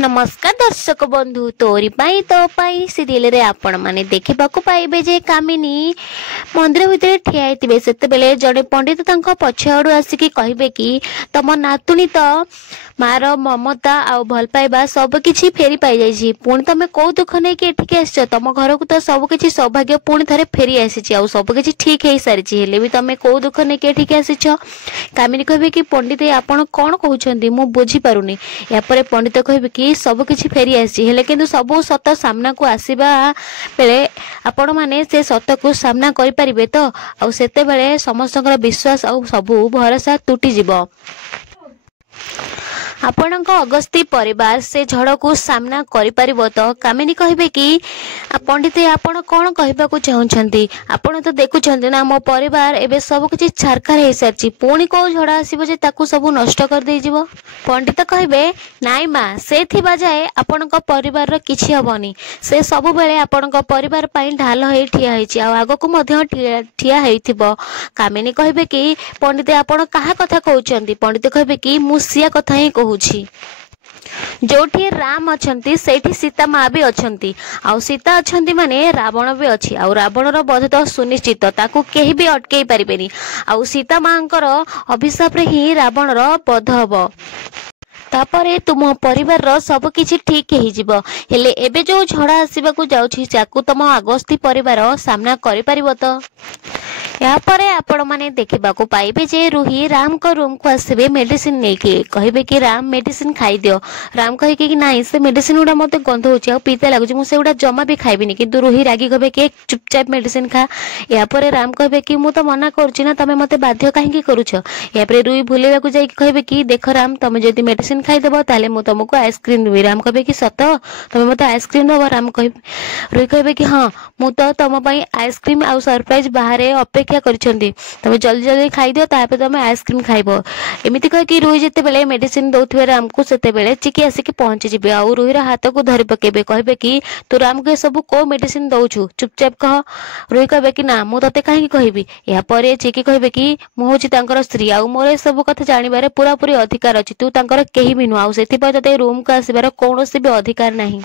नमस्कार दर्शक बंधु तोरी पाई तो पाई सीरियल रे आपण माने देखा पाइबे जे कामिनी मंदिर भितर ठिया होते से जड़े पंडित पछआड़ू आसिकी कहे कि तम नातुणी तो मार ममता आ भल पाइबा सब किछि फेरी पाई जाइछि पुणी तमे को दुख नहीं कि एठिक आस तम घर को तो सब किछि सौभाग्य पुणी थरे फेरी आसी आ सब किछि ठीक हो सारी हेले भी तमे को दुख नहीं कि एठिक आसिछ कामिनी कहे कि पंडित आपण कौन कहउछंती मु बुझी पारुनी या परे पंडित कहे कि सब किछि फेरी आसी हेले किंतु सब सत सामना को आसीबा बेले आपण माने से सत को सामना करि परिबे तो आ सेते बेले समस्तकर विश्वास आ सबु भरोसा टूटी जिवो आपणक अगस्ती परिवार से झड़ को सामना करि परिबो तो कामिनी कहिबे कि पंडित आपण कौन कहबाकू चाहउछंती आपण तो देखुछंती ना मो परिवार एबे सब किछि छारखार हे सारछि पुणी को झड़ आसीबो जे ताकू सब नष्ट कर देई जिवो पंडित कहिबे नाई मा से थिबा जाए आपणक परिवार रो किछि हबनी से सब बेले आपणक परिवार पई ढाल हे ठिया हेछि आ आगो को मध्य ठिया हेथिबो कामिनी कहिबे कि पंडित आपण काहा कथा कहउछंती पंडित कहिबे कि मु सिया कथा ही कहूछि जोठी राम अछंती सेठी सीता माँ भी अछंती आउ सीता अछंती माने रावण भी अछि आउ रावण रो वध तो सुनिश्चित ताकू केही भी अटकेई परिबेनी आउ सीता मांकर अभिशाप रे ही रावण रो वध हबो तापरे तुम परिवार रो सब किछि ठीक ही जिवो हेले एबे जो झड़ा आसीबा को जाउछि चाकू तुम अगस्ती परिवार सामना करि परिबो तो या परे आपण माने देखा पाइबे जे रूही राम को रूम को आसबे मेडिसिन नेके कहिबे कि राम मेडिसिन खाई दियो राम कहे कि नहीं से मेडिसिन गुड़ा मते गंध होछि आ पीता लागुछि मु से गुड़ा जमा भी खाइबिनी किंतु रूही रागी कहबे कि चुपचाप मेडिसिन खा या परे राम कहबे कि मु तो मना करछि ना तमे मते बाध्य काहे की करूछ या परे रूही भूलेबा को जाई कहबे कि देखो राम तमे जदी मेडिसिन खाई देबो ताले मु तुमको आइसक्रीम देबी राम कहबे कि सत तमे मते आइसक्रीम देबो राम कहबे रूही कहबे कि हां मु तो तम पई आइसक्रीम आ सरप्राइज बाहरे अपेक्षा करछंती तमे जल्दी जल्दी खाई दियो तापे तमे आइसक्रीम खाइबो एमिति कह कि रूही जते बेले मेडिसिन दउथबे राम को सेते बेले चिकी आसी कि पहुंची जिबे आ रूही रा हाथ को धरि पकेबे कहबे कि तू राम के सब को मेडिसिन दउछु चुपचाप कह रूही कहबे कि ना मु तते काहे कहबी या परे चिकी कहबे कि मु होची तांकर स्त्री आ मोरे सब कथा जानिबारे पूरा पूरी अधिकार अछि तू तांकर केही भी नु आ सेति पय तते रूम का आसीबार कोनोसी भी अधिकार नाही।